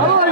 Oh,